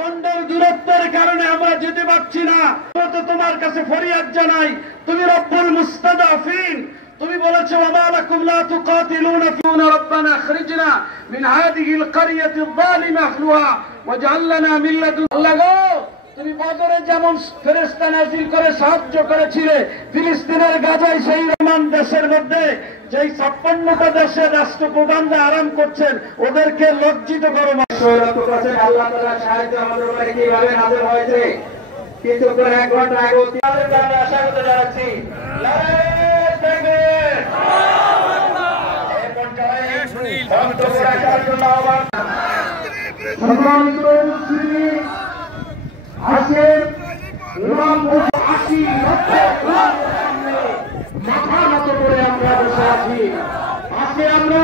ভূখণ্ডের দূরত্বের কারণে আমরা যেতে পারছি না। তোমার কাছে ফরিয়াদ জানাই, তুমি রব্বুল মুস্তাদাফিন। তুমি বলেছো ওয়া লাকুম লা তুকাতিলুনা ফিনা রাব্বানা আখরিজনা মিন হাদিহিল ক্বরিয়াতিয যালিমা আহলুহা ওয়াজআল লানা মিন লাদুন। আল্লাহ গো, তুমি বদরে যেমন ফেরেশতা নাযিল করে সাহায্য করেছিলে ফিলিস্তিনের গাজায়, সেই রহমান দেশের মধ্যে যেই 56টা দেশের রাষ্ট্রপ্রধানরা আরাম করছেন, ওদেরকে লজ্জিত করো। আল্লাহ তাআলার সাহায্য আমাদের উপরে কিভাবে নাযিল হয়েছে কিন্তু 1 ঘন্টা আগে আমি আশা করতে যাচ্ছি। মাথা নত করে আমরা বসে আছি। আজকে আমরা